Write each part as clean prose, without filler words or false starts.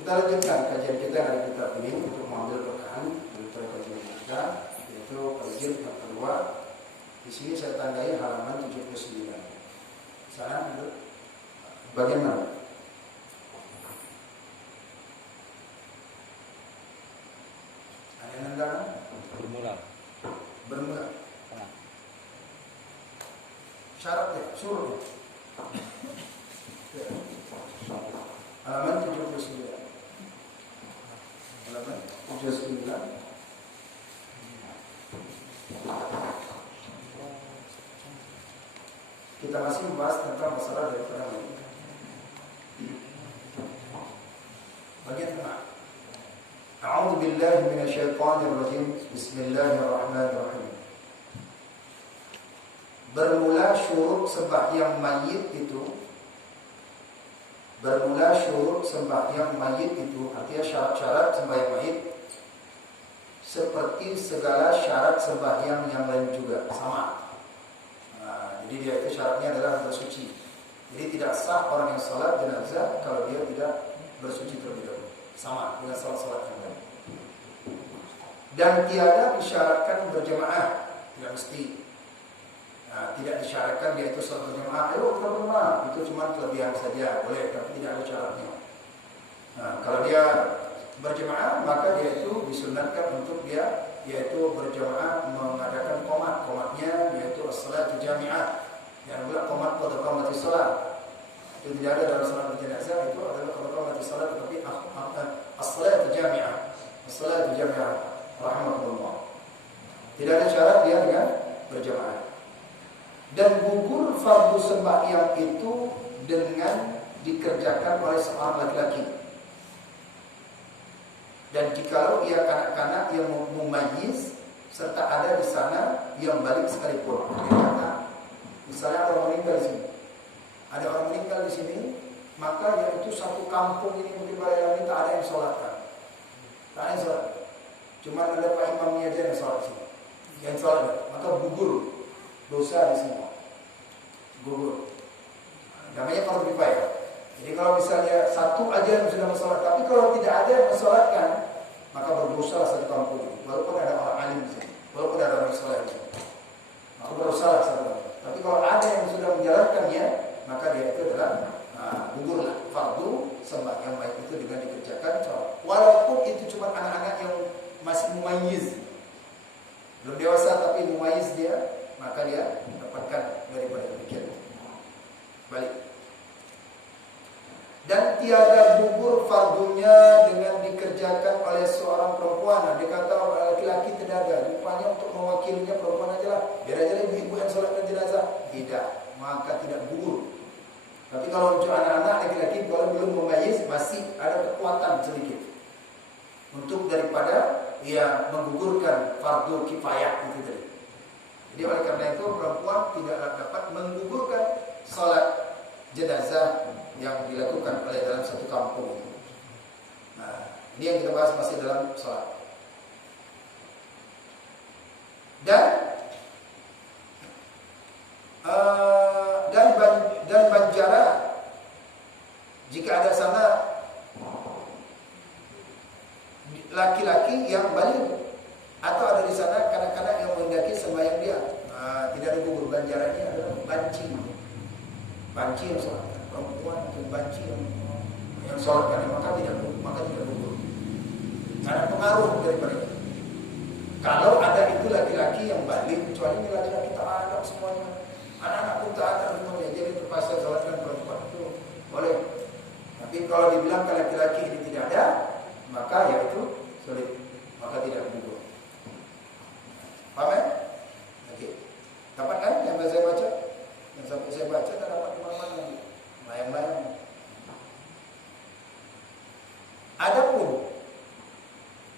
Kita lanjutkan kajian kita dari kitab ini untuk mengambil berkahan dari kajian kita, yaitu kajian yang kedua. Di sini saya tandai halaman 79. Sana bagian mana? Ada yang nanda? Bermula. Syaratnya, suruhnya. Halaman 79. Halaman 79. Kita masih membahas tentang masalah dari perang ini. Bagian tengah. A'udzu billahi minasyaitonir rajim. Bismillahirrahmanirrahim. Bermula syurut sembahyang mayit itu, artinya syarat-syarat sembahyang mayit seperti segala syarat sembahyang yang lain juga sama. Jadi dia itu syaratnya adalah bersuci. Jadi tidak sah orang yang salat jenazah kalau dia tidak bersuci terlebih dahulu. Sama dengan salat-salat yang lain. Dan tiada disyaratkan berjamaah, tidak mesti. Tidak disyaratkan dia itu salat berjamaah. Ayo kita berjamaah, itu cuma kelebihan saja, boleh, tapi tidak ada syaratnya. Kalau dia berjamaah, maka dia itu disunatkan untuk dia yaitu berjamaah mengadakan qomat-qomatnya, yaitu as-salatu jami'ah. Yang pula qomat pada qamati salat. Itu tidak ada dalam salat berjenazah, itu adalah pada qamati salat, tetapi as-salatu jami'ah. As-salatu jami'ah rahmatullah. Tidak ada syarat dia dengan berjamaah. Dan gugur fardu sembahyang itu dengan dikerjakan oleh seorang laki-laki. Dan jikalau ia kanak-kanak yang mumayyiz serta ada di sana yang balik sekalipun. Misalnya orang meninggal di sini, ada orang meninggal di sini, maka yaitu satu kampung ini mungkin pada ini tak ada yang sholatkan, tak ada yang sholat. Cuma ada Pak Imamnya aja yang sholat sini, yang sholat, maka gugur dosa di sini, gugur. Namanya fardu kifayah. Jadi kalau misalnya satu aja yang sudah mensolat, tapi kalau tidak ada yang mensolatkan, maka berdosa satu kampung ini. Walaupun ada orang alim di sini, walaupun ada orang soleh di sini, maka berdosa satu kampung. Tapi kalau ada yang sudah menjalankannya, maka dia itu adalah gugurlah fardu sembahyang baik itu dengan dikerjakan. Walaupun itu cuma anak-anak yang masih mumayyiz, belum dewasa tapi mumayyiz dia, maka dia dapatkan daripada demikian. Balik. Dan tiada gugur fardunya dengan dikerjakan oleh seorang perempuan. Dia kata laki-laki tidak ada, rupanya untuk mewakilinya perempuan aja lah. Biar aja ibu-ibu yang sholatkan jenazah. Tidak, maka tidak gugur. Tapi kalau untuk anak-anak laki-laki kalau belum memayyiz masih ada kekuatan sedikit untuk daripada ia menggugurkan fardu kifayah itu tadi. Jadi oleh karena itu perempuan tidak dapat menggugurkan sholat jenazah yang dilakukan oleh dalam satu kampung itu. Nah, ini yang kita bahas masih dalam sholat. Dan banjara jika ada sana laki-laki yang balik atau ada di sana kanak-kanak yang menghendaki sembahyang dia, tidak ada gugur. Banjaranya adalah banci yang sholat. Perempuan atau banci yang sholatkan, maka tidak gugur. Karena pengaruh daripada itu. Kalau ada itu laki-laki yang balik, kecuali ini laki-laki tak ada semuanya, anak-anak pun tak ada semuanya, jadi terpaksa sholatkan perempuan itu boleh. Tapi kalau dibilang kalau laki-laki ini tidak ada, maka ya itu sulit, maka tidak gugur. Paham ya? Oke. Dapat kan yang saya baca? Yang sampai saya baca tak dapat kemana-mana lagi. Layang-layang. Adapun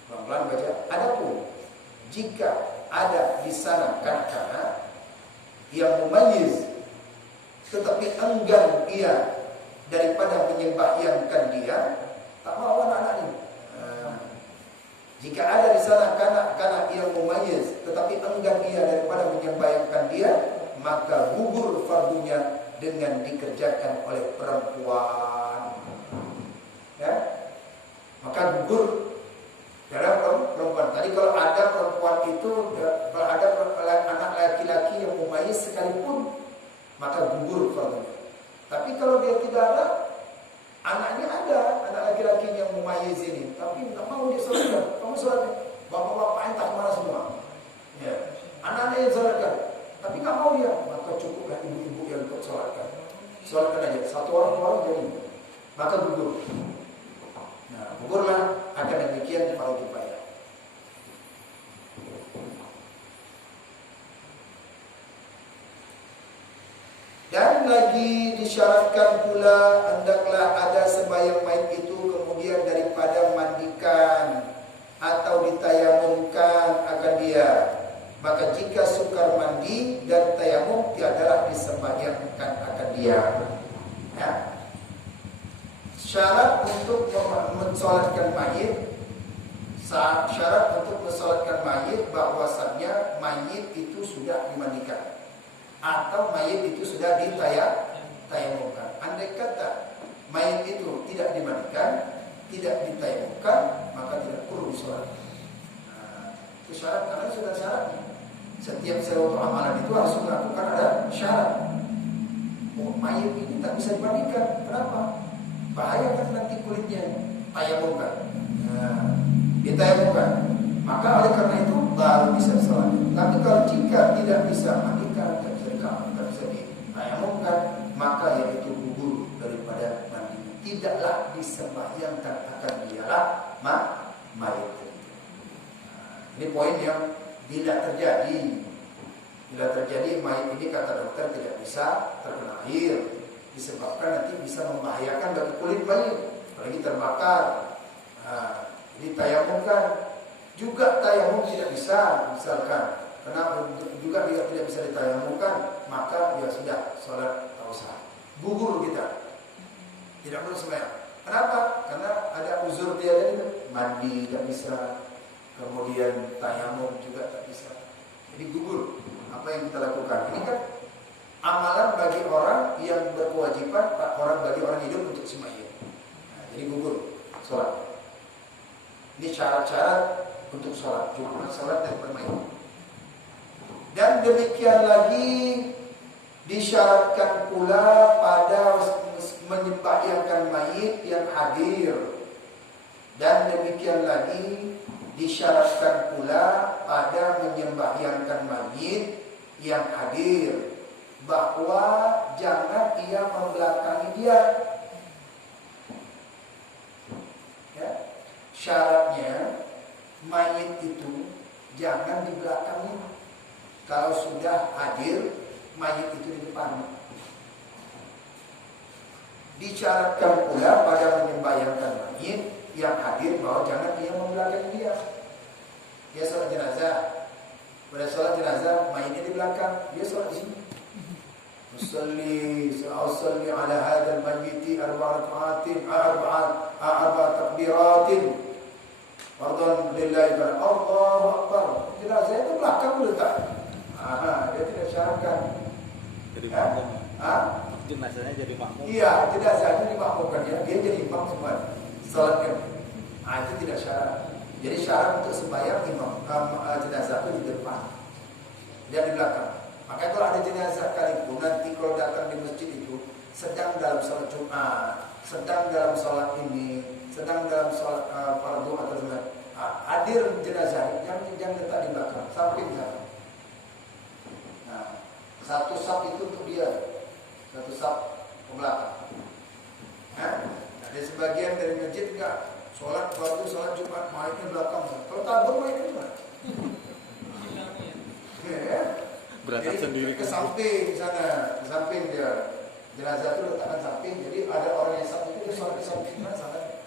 pelan-pelan baca. Adapun jika ada di sana kanak-kanak yang mumayyiz tetapi enggan ia daripada menyembahyangkan dia, tak mau anak-anak ini. Jika ada di sana kanak-kanak yang mumayyiz tetapi enggan ia daripada menyembahyangkan dia, maka gugur fardunya dengan dikerjakan oleh perempuan. Ya. maka gugur dalam perempuan. Tadi kalau ada perempuan itu, kalau ada anak laki-laki yang mumayyiz sekalipun, maka gugur fardunya. Tapi kalau dia tidak ada, anaknya ada, anak laki-laki yang mumayyiz ini, tapi nggak mau dia sholatkan, kamu sholatkan, bapak-bapak entah mana semua, ya, anak-anak yang sholatkan, tapi nggak mau dia, maka cukuplah ibu-ibu yang untuk sholatkan aja, satu orang jadi, maka gugur. Nah, gugurlah akan demikian fardu kifayah. Dan lagi disyaratkan pula hendaklah ada sembahyang mayit itu kemudian daripada mandikan atau ditayamumkan akan dia. Maka jika sukar mandi dan tayamum tiadalah disembahyangkan akan dia. Ya. Syarat untuk mensolatkan mayit, syarat untuk mensolatkan mayit bahwasannya mayit itu sudah dimandikan atau mayit itu sudah ditayamumkan. Andai kata mayit itu tidak dimandikan, tidak ditayamumkan, maka tidak perlu disolat. Nah, itu syarat, karena sudah syaratnya. Setiap sesuatu amalan itu harus melakukan ada syarat. Oh, mayit ini tak bisa dimandikan, kenapa? Bahaya kan nanti kulitnya, tayamumkan. Nah, ditayamumkan, maka oleh karena itu baru bisa sholat. Tapi kalau jika tidak bisa mandikan, tak bisa ditayamumkan, maka yaitu gugur daripada mandi. Tidaklah disembahyangkan akan dialah mayit. Ini poin yang bila terjadi mayit ini kata dokter tidak bisa terkena air, disebabkan nanti bisa membahayakan bagi kulit mayit, apalagi terbakar. Nah, jadi tayamumkan. Juga tayamum tidak bisa, misalkan karena juga dia tidak bisa ditayamumkan, maka ya sudah, sholat tak usah, gugur kita, tidak perlu sembahyang. Kenapa? Karena ada uzur dia tadi, mandi tak bisa, kemudian tayamum juga tak bisa, jadi gugur. Apa yang kita lakukan? Ini kan amalan bagi orang yang berkewajiban, bagi orang hidup untuk sembahyang. Nah, jadi gugur sholat. Ini syarat-syarat untuk sholat, cuma sholat dan bermain. Dan demikian lagi disyaratkan pula pada menyembahyangkan mayit yang hadir. Dan demikian lagi disyaratkan pula pada menyembahyangkan mayit yang hadir, bahwa jangan ia membelakangi dia. Ya. Syaratnya mayit itu jangan di belakangnya. Kalau sudah hadir, mayit itu di depan. Disyaratkan pula pada menyembahyangkan mayit yang hadir bahwa jangan ia membelakangi dia. Dia sholat jenazah, pada sholat jenazah mayitnya di belakang, dia sholat di sini. Usalli ala hadzal mayyiti arba'a takbiratin. Fardhan lillahi ta'ala. Allahu akbar. Jenazah itu belakang letak. Dia tidak syaratkan. Jadi makmum. Jenazahnya jadi makmum. Iya, jenazahnya dimakmumkan ya. Dia jadi imam semua. Salatnya. Itu tidak syarat. Jadi syarat untuk sembahyang imam jenazah itu di depan. Dia di belakang. Makanya kalau ada jenazah sekalipun nanti kalau datang di masjid itu sedang dalam sholat Jumat, sedang dalam sholat ini, sedang dalam sholat fardu atau sunat, hadir jenazah jangan letak di belakang, samping sana. Nah, satu saf itu untuk dia, satu saf ke belakang. Nah, ada sebagian dari masjid enggak sholat fardu, sholat Jumat, mayitnya belakang. Kalau tabur mayitnya di mana? Ya. Berangkat sendiri ke samping sana, ke samping dia. Jenazah itu letakkan samping, jadi ada orang yang samping itu dia sholat di samping sana.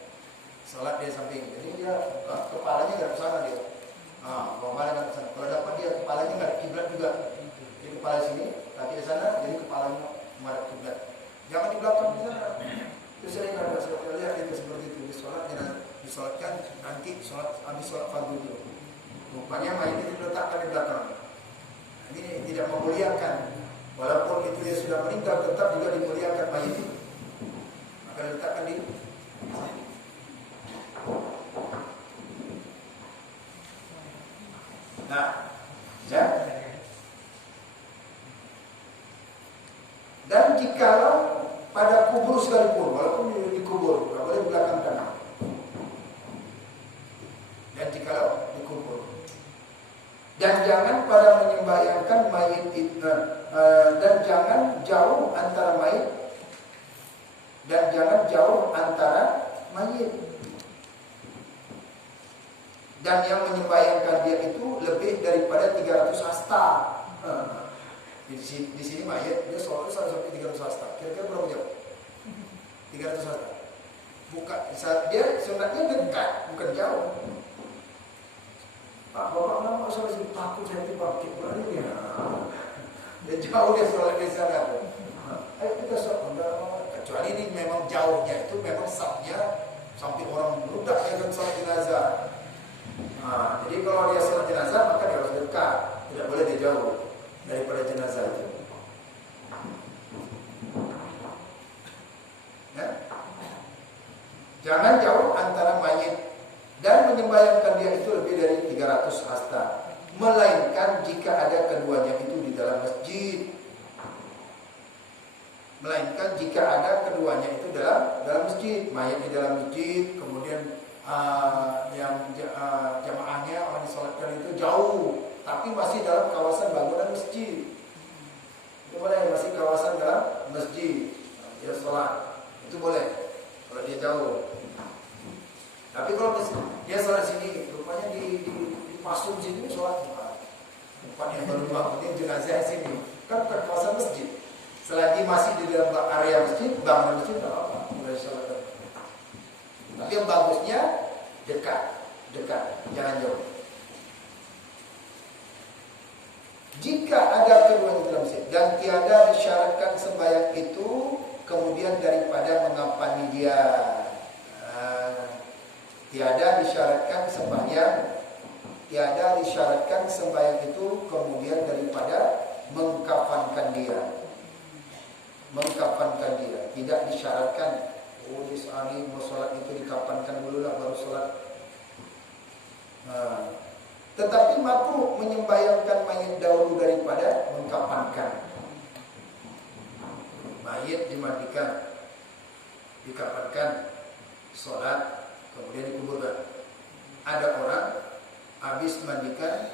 Sholat dia samping, jadi dia kepalanya nggak ke sana dia. Kepalanya nggak ke sana. Kalau dapat dia kepalanya nggak kiblat juga. Jadi kepala sini, kaki di sana, jadi kepalanya menghadap kiblat. Jangan di belakang di sana. Itu sering ada saya lihat itu seperti itu. Di sholat jenazah disolatkan nanti sholat habis sholat fardu itu. Rupanya mayit itu diletakkan di belakang. Ini tidak memuliakan. Walaupun itu dia sudah meninggal, tetap juga dimuliakan mayit itu. Maka letakkan di sini. Nah, ya. Dan jikalau pada kubur sekalipun, walaupun dikubur, tidak boleh di belakang kanan. Dan jikalau dikubur, dan jangan pada menyembahyangkan mayit itu, dan jangan jauh antara mayit, dan jangan jauh antara mayit. Dan yang menyembahyangkan dia itu lebih daripada 300 hasta. Di sini mayit dia sholat sampai 300 hasta. Kira-kira berapa jauh? 300 hasta. Bukan, dia sunatnya dekat, bukan jauh. Pak, bapak kenapa sholat sini? Takut saya bangkit lagi ya. Dia jauh dia sholat di sana. Ayo kita sholat. Kecuali ini memang jauhnya itu memang sapnya sampai orang meludak dengan sholat jenazah. Nah, jadi kalau dia sholat jenazah maka dia harus dekat, tidak boleh dia jauh daripada jenazah itu. Ya? Jangan jauh antara mayit dan menyembahyangkan dia itu lebih dari 300 hasta, melainkan jika ada keduanya itu di dalam masjid. Melainkan jika ada keduanya itu dalam masjid, mayat di dalam masjid, kemudian yang jamaahnya orang disolatkan itu jauh, tapi masih dalam kawasan bangunan masjid. Itu boleh, masih kawasan dalam masjid dia sholat, itu boleh kalau dia jauh. Tapi kalau dia sholat sini, rupanya di pasung sini sholat, tempat yang baru bangun jenazah sini, kan ke kawasan masjid. Selagi masih di dalam area masjid, bangunan masjid tak apa, boleh sholat. Tapi yang bagusnya dekat, jangan jauh. Jika ada keduanya dalam masjid dan tiada disyaratkan sembahyang itu kemudian daripada mengampani dia, tiada disyaratkan sembahyang itu kemudian daripada mengkafankan dia, tidak disyaratkan. Oh, di hari mau sholat itu dikapankan dulu lah baru sholat. Tetapi makruh menyembahyangkan mayit dahulu daripada mengkapankan. Mayit dimandikan, dikapankan, sholat, kemudian dikuburkan. Ada orang habis mandikan,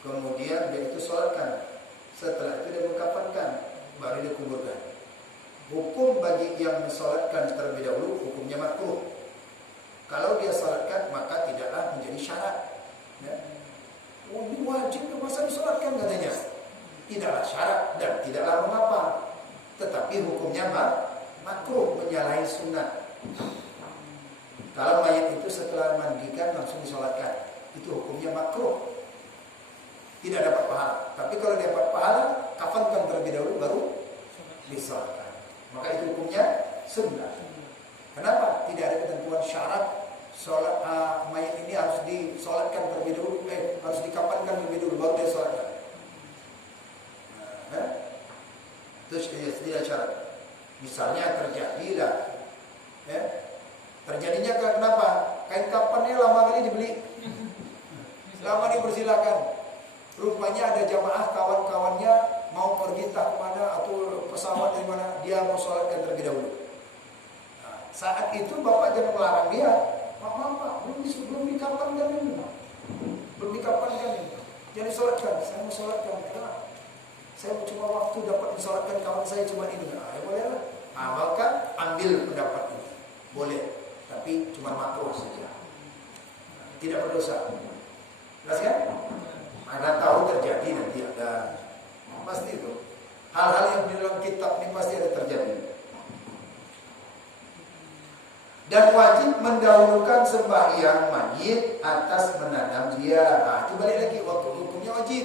kemudian dia itu sholatkan. Setelah itu dia mengkapankan, baru dia kuburkan. Hukum bagi yang mensolatkan terlebih dahulu hukumnya makruh. Kalau dia solatkan maka tidaklah menjadi syarat. Ya. Oh, ini wajib masa disolatkan katanya. Tidaklah syarat dan tidaklah mengapa. Tetapi hukumnya makruh, menyalahi sunnah. Kalau mayat itu setelah mandikan langsung disolatkan, itu hukumnya makruh. Tidak dapat pahala. Tapi kalau dapat pahala, kafankan terlebih dahulu baru disolatkan. Maka itu hukumnya sunnah. Kenapa? Tidak ada ketentuan syarat sholat mayat ini harus disolatkan terlebih dahulu, harus dikapankan terlebih dahulu baru dia sholatkan. Terus tidak syarat. Misalnya terjadilah, terjadinya kenapa? Kain kapannya lama kali dibeli, lama dipersilakan. Rupanya ada jamaah kawan-kawannya mau pergi tak kemana atau pesawat dari mana, dia mau sholatkan terlebih dahulu. Nah, saat itu bapak jangan melarang dia. Pak, belum dikapankan ini. Jadi sholatkan, saya mau sholatkan. Kenapa? Saya cuma waktu dapat mensolatkan kawan saya cuma ini. Ya bolehlah. Maka ambil pendapat ini. Boleh, tapi cuma makruh saja. Tidak berdosa. Jelas kan? Anda tahu terjadi nanti ada. Pasti itu. Hal-hal yang di dalam kitab ini pasti ada terjadi. Dan wajib mendahulukan sembahyang mayit atas menanam dia. Nah, itu balik lagi waktu hukumnya wajib.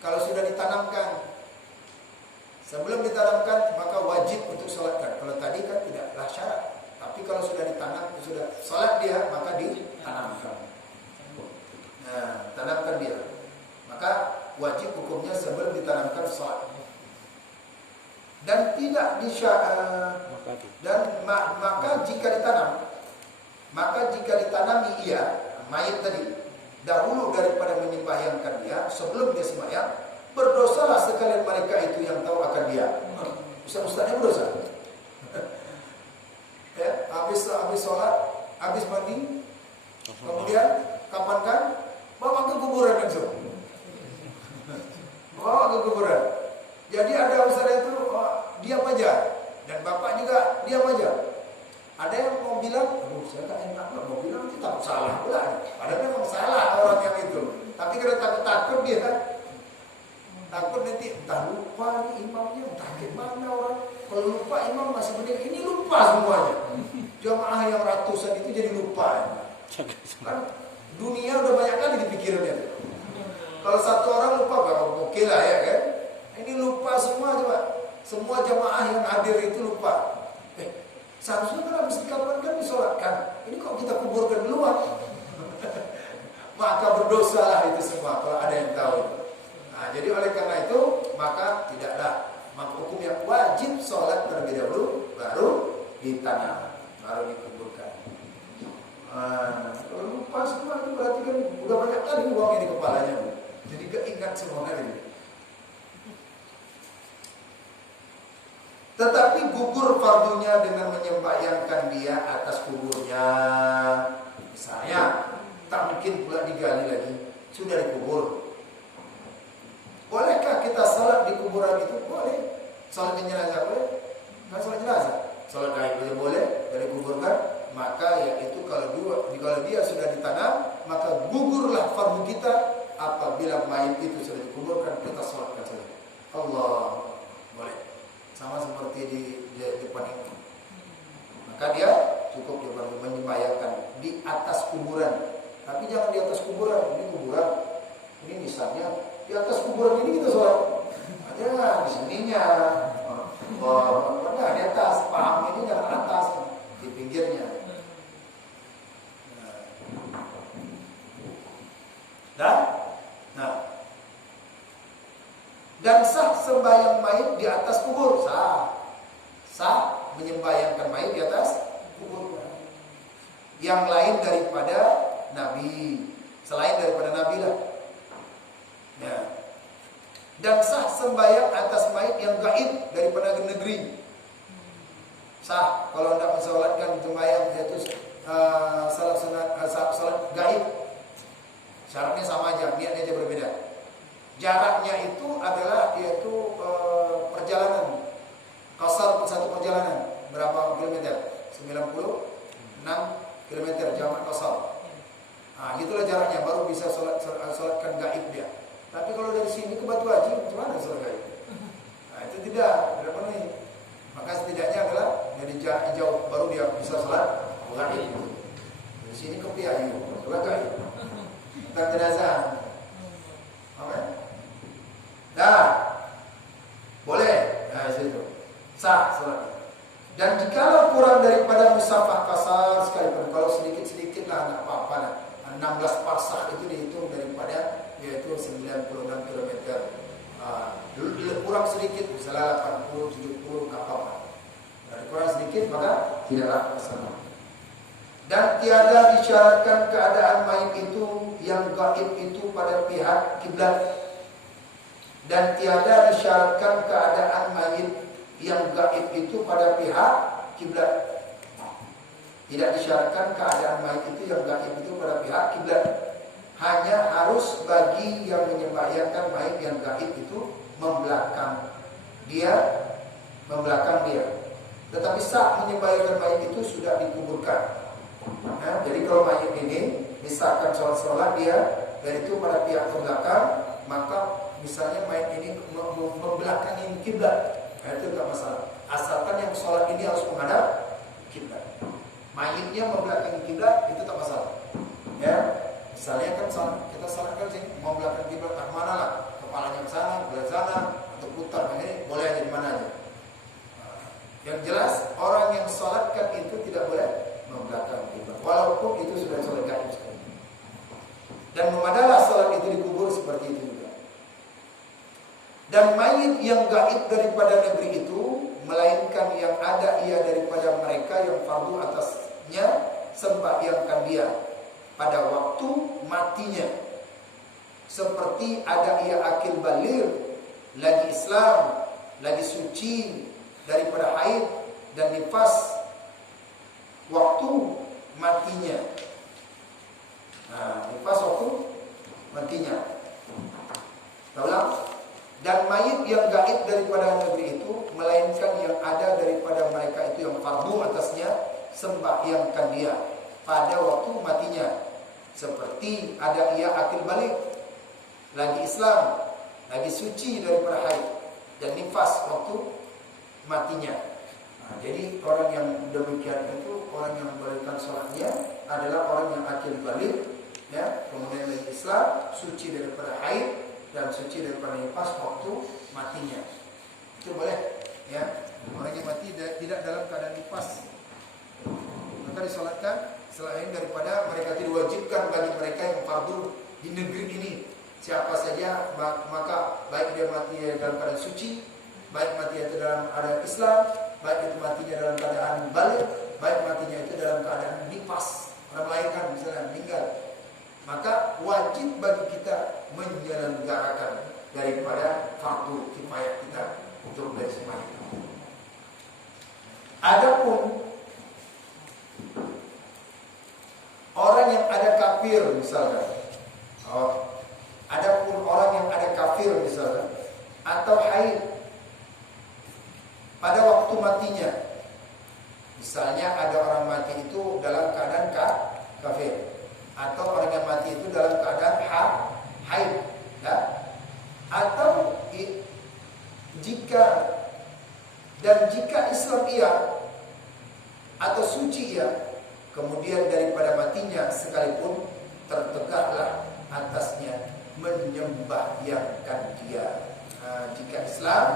Kalau sudah ditanamkan, sebelum ditanamkan maka wajib untuk sholatkan. Kalau tadi kan tidaklah syarat. Tapi kalau sudah ditanam, sudah sholat dia, maka ditanamkan. Nah, tanamkan dia. Maka wajib hukumnya sebelum ditanamkan sholat. Dan tidak maka jika ditanami ia mayit tadi dahulu daripada menyembahyangkan dia, sebelum dia sembahyang, berdosalah sekalian mereka itu yang tahu akan dia. Ustaz-ustaznya berdosa. Ya, habis sholat, habis mandi, kemudian kapan kan bawa ke kuburan langsung. Bawa ke kuburan. Jadi ada ustaz itu diam aja, dan bapak juga diam aja. Ada yang mau bilang, aduh saya tak enak, mau bilang itu takut salah pula. Padahal memang salah orang yang itu. Tapi kalau takut dia kan, takut nanti entah lupa nih imamnya, entah gimana orang. Kalau lupa imam masih berdiri, ini lupa semuanya. Jamaah yang ratusan itu jadi lupa. Kan dunia udah banyak kali dipikirannya. Kalau satu orang lupa, oke lah ya kan. Ini lupa semua coba. Semua jamaah yang hadir itu lupa. Seharusnya kan habis dikabarkan disolatkan. Ini kok kita kuburkan duluan. Maka berdosalah itu semua kalau ada yang tahu. Nah, jadi oleh karena itu maka tidaklah, maka hukum yang wajib sholat terlebih dahulu, baru ditanam, baru dikuburkan. Kalau lupa semua itu berarti kan udah banyak kali uangnya di kepalanya, jadi gak ingat semua kali. Tetapi gugur fardunya dengan menyembahyangkan dia atas kuburnya. Misalnya tak mungkin pula digali lagi, sudah dikubur. Bolehkah kita salat di kuburan itu? Boleh. Salat jenazah boleh? Kan salat jenazah. Salat gaib boleh, dari kuburkan. Maka yaitu kalau dia sudah ditanam, maka gugurlah fardu kita apabila mayit itu sudah dikuburkan, kita salatkan saja. Allah, boleh. Sama seperti di depan ini. Maka dia cukup dia baru menyembahyangkan di atas kuburan. Tapi jangan di atas kuburan. Ini kuburan. Ini misalnya di atas kuburan ini kita sholat. Jangan di sininya. Di atas. Paham ini jangan atas. Di pinggirnya. Dan sah sembahyang mayit di atas kubur. Sah menyembahyangkan mayit di atas kubur. Yang lain daripada Nabi, selain daripada Nabi lah. Ya. Dan sah sembahyang atas mayit yang gaib daripada negeri. Sah kalau hendak mensolatkan sembahyang yaitu salat gaib. Syaratnya sama aja, niatnya aja berbeda. Jaraknya itu adalah yaitu perjalanan qasar, satu perjalanan berapa kilometer? 96 kilometer jamak qasar. Nah, gitulah jaraknya baru bisa salatkan gaib dia. Tapi kalau dari sini ke Batu Haji, gimana salat gaib? Nah, itu tidak penuhi. Maka setidaknya adalah dari jauh baru dia bisa salat gaib. Dari sini ke Piayu, salat gaib. Dan jenazah. Amin. Nah, boleh. Nah, situ sah salat. Dan jikalau kurang daripada musafah kasar sekalipun, kalau sedikit-sedikit lah, tak apa-apa lah. 16 parsah itu dihitung daripada yaitu 96 km. Kurang sedikit, misalnya 80, 70, tak apa-apa. Dan kurang sedikit maka tidaklah masalah. Dan tiada disyaratkan keadaan mayit itu yang gaib itu pada pihak kiblat. Dan tiada disyaratkan keadaan mayit yang gaib itu pada pihak kiblat. Tidak disyaratkan keadaan mayit itu yang gaib itu pada pihak kiblat. Hanya harus bagi yang menyembahyangkan mayit yang gaib itu membelakang dia. Tetapi saat menyembahyangkan mayit itu sudah dikuburkan. Nah, jadi kalau mayit ini misalkan sholat dia dari itu pada pihak ke belakang, maka misalnya mayit ini membelakangi kiblat, nah, itu tidak masalah. Asalkan yang sholat ini harus menghadap kiblat. Mayitnya membelakangi kiblat itu tak masalah. Ya, misalnya kan kita sholatkan sini mau belakang kiblat ke mana lah, kepalanya ke sana, ke sana, atau putar ini boleh aja di mana aja. Yang jelas orang yang sholatkan itu tidak boleh membelakang kiblat, walaupun itu sudah sholat gaib sekali. Dan memadalah sholat itu dikubur seperti itu juga. Dan mayit yang gaib daripada negeri itu, melainkan yang ada ia daripada mereka yang fardu atasnya sembahyangkan dia. pada waktu matinya, seperti ada ia akil baligh, lagi Islam, lagi suci daripada haid dan nifas waktu matinya. Nifas waktu matinya. Taulah, dan mayit yang gaib daripada negeri itu, melainkan yang ada daripada mereka itu yang fardu atasnya, sembahyangkan dia pada waktu matinya, seperti ada ia akil balik, lagi Islam, lagi suci daripada haid dan nifas waktu matinya. Jadi orang yang demikian itu, orang yang memberikan sholatnya adalah orang yang akil balik, ya, kemudian lagi Islam, suci daripada haid dan suci daripada nifas waktu matinya. Itu boleh, ya. Orang yang mati tidak dalam keadaan nifas, maka disolatkan selain daripada mereka itu diwajibkan bagi mereka yang fardu di negeri ini. Siapa saja, maka baik dia mati dalam keadaan suci, baik mati itu dalam keadaan Islam, baik itu matinya dalam keadaan balik, baik matinya itu dalam keadaan nifas, orang melahirkan misalnya, meninggal, maka wajib bagi kita menyelenggarakan daripada fardu kifayah kita untuk bersama. Adapun orang yang ada kafir misalnya, adapun orang yang ada kafir misalnya, atau haid pada waktu matinya, misalnya ada orang mati itu dalam keadaan kafir, atau orang yang mati itu dalam keadaan haid, ya? Atau jika Islam ia atau suci ia, kemudian daripada matinya sekalipun tertegaklah atasnya menyembahyangkan dia. Jika Islam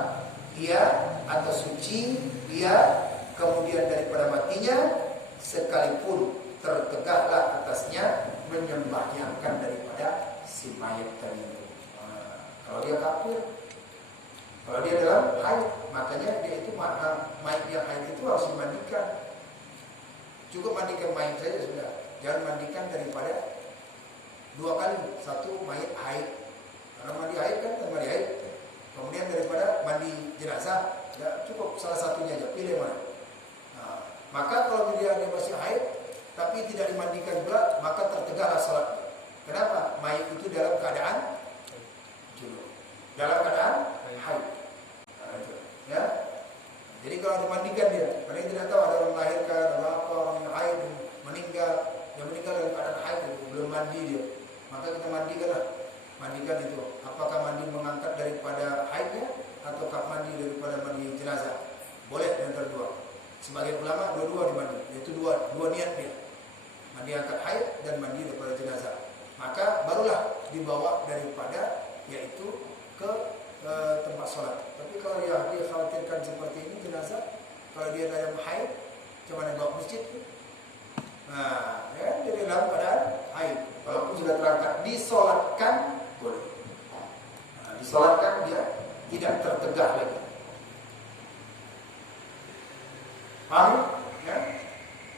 ia atau suci ia, kemudian daripada matinya sekalipun tertegaklah atasnya menyembahyangkan daripada si mayat tadi. Kalau dia kafir, kalau dia dalam haid, makanya dia itu mayat yang haid itu harus dimandikan. Cukup mandikan mayat saja sudah, jangan mandikan daripada 2 kali. Satu mayat haid, karena mandi haid kan mandi haid. Kemudian daripada mandi jenazah, ya cukup salah satunya aja, pilih mana. Maka kalau dia masih haid tapi tidak dimandikan pula, maka tertegaklah salat. Kenapa? Mayat itu dalam keadaan junub, dalam keadaan haid. Ya. Jadi kalau dimandikan dia, karena tidak tahu ada orang melahirkan, ada apa, orang yang haid meninggal, yang meninggal dalam keadaan haid, belum mandi dia, maka kita mandikan itu. Apakah mandi mengangkat daripada haidnya, ataukah mandi daripada mandi jenazah? Boleh antara dua. Sebagian ulama dua-dua dimandi, yaitu dua niat dia, mandi angkat haid dan mandi daripada jenazah. Maka barulah dibawa daripada yaitu ke tempat sholat. Tapi kalau dia khawatirkan seperti ini jenazah, kalau dia dalam haid, macam mana bawa masjid? Ya, dia dalam keadaan haid, walaupun sudah terangkat, disolatkan boleh. Disolatkan dia tidak tertegak lagi. Paham? Ya?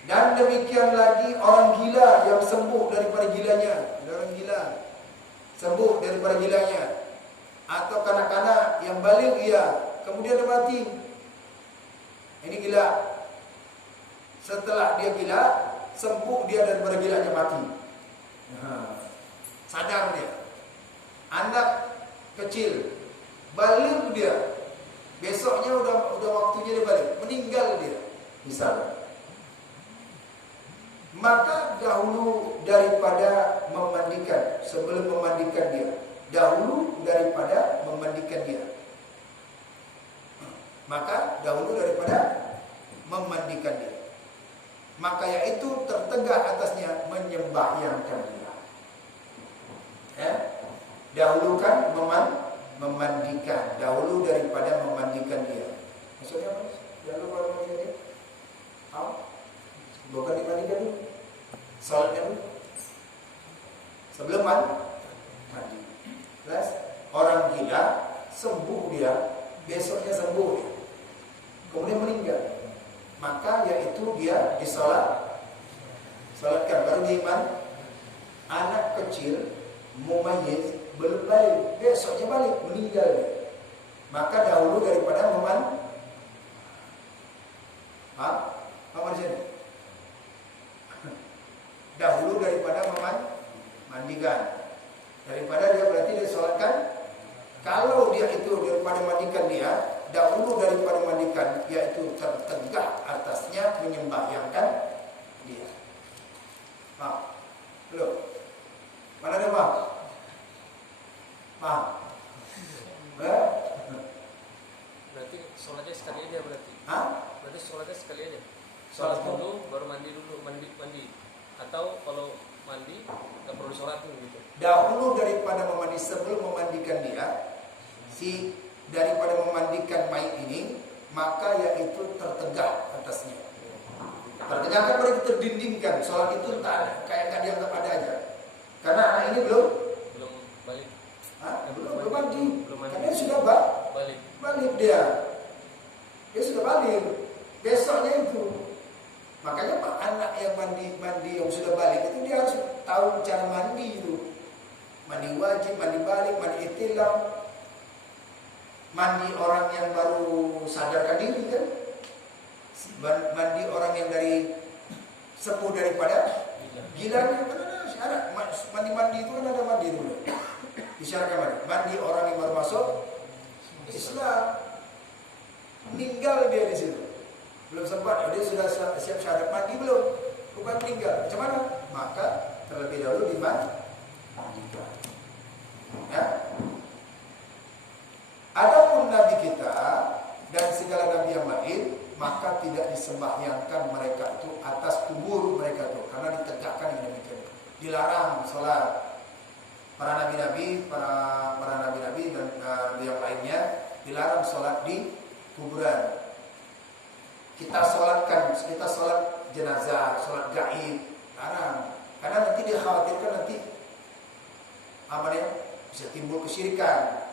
Dan demikian lagi orang gila yang sembuh daripada gilanya. Ada orang gila sembuh daripada gilanya, atau kanak-kanak yang balik kemudian dia mati. Ini gila. Setelah dia gila, sembuh dia daripada gilanya, mati. Sadar dia. Anak kecil balik dia, besoknya udah waktunya dia balik, meninggal dia misalnya. Maka dahulu daripada memandikan, sebelum memandikan dia, dahulu daripada memandikan dia, maka dahulu daripada memandikan dia, maka yaitu tertegak atasnya menyembahyangkan dia. Ya? Dahulukan memandikan, dahulu daripada memandikan dia. Maksudnya apa? Dahulu pada memandikan dia? Bukan dimandikan dulu, salatnya dulu sebelum mandi. Plus orang gila sembuh dia, besoknya sembuh dia, kemudian meninggal, maka yaitu dia disolatkan, baru anak kecil mumayyiz belum balik, besoknya balik, meninggal dia. Maka dahulu daripada apa di sini? Dahulu daripada memandikan, daripada dia berarti disolatkan. Kalau dia itu daripada mandikan dia, dahulu daripada mandikan, yaitu tertegak atasnya menyembahyangkan dia. Belum? Mana ada paham? Paham? Berarti sholatnya sekali aja berarti. Berarti sholatnya sekali aja. Sholat dulu, baru mandi dulu, mandi. Atau kalau mandi nggak perlu sholat gitu. Dahulu daripada memandi, sebelum memandikan dia, daripada memandikan mayit ini, maka yaitu tertegak atasnya. Tertegak kan berarti terdindingkan. Sholat itu tak ada, kayak nggak dianggap ada aja. Karena anak ini belum balik. Belum mandi. Belum mandi. Karena dia sudah balik dia sudah balik. Besoknya itu. Makanya Pak, anak yang mandi yang sudah balik itu dia harus tahu cara mandi itu. Mandi wajib, mandi balik, mandi ihtilam. Mandi orang yang baru sadarkan diri kan. Mandi orang yang dari sepuh daripada gila kan ada syarat. Mandi itu kan ada mandi dulu. Disyaratkan mandi orang yang baru masuk Islam. Meninggal dia di situ. Belum sempat, dia sudah siap syahadat mati belum? Bukan meninggal. Macam mana? Maka terlebih dahulu dimandikan. Ya. Adapun Nabi kita dan segala Nabi yang lain, maka tidak disembahyangkan mereka itu atas kubur mereka itu, karena ditegakkan yang demikian. Dilarang sholat. Para nabi-nabi dan nabi yang lainnya dilarang sholat di kuburan. Kita sholat jenazah, sholat gaib, larang. Karena nanti dikhawatirkan nanti bisa timbul kesyirikan,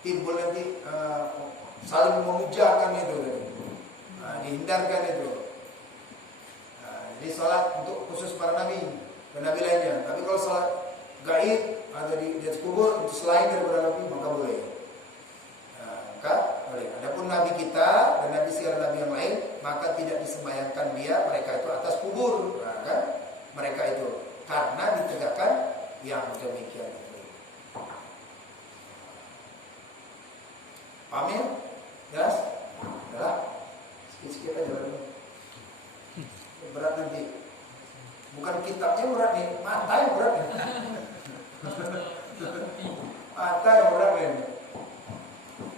timbul nanti saling memujakan itu, dihindarkan itu. Jadi sholat untuk khusus para nabi dan nabi lainnya. Tapi kalau sholat gaib ada di atas kubur itu selain daripada nabi maka boleh. Adapun nabi kita dan nabi segala nabi yang lain, maka tidak disembahyangkan mereka itu atas kubur, mereka itu karena ditegakkan yang demikian itu. Paham ya? Jelas? Adalah sikit-sikit aja dulu. Berat nanti. Bukan kitabnya berat nih, mata yang berat nih. Mata yang berat nih.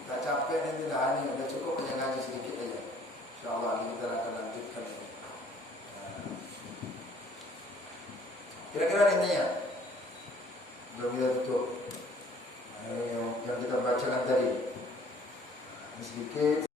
Tak capek nanti dah ni, udah cukup hanya ngaji sedikit aja. InsyaAllah kita akan lanjutkan. Kira-kira ada yang tanya? Belum kita tutup. Yang kita bacakan tadi. Sedikit.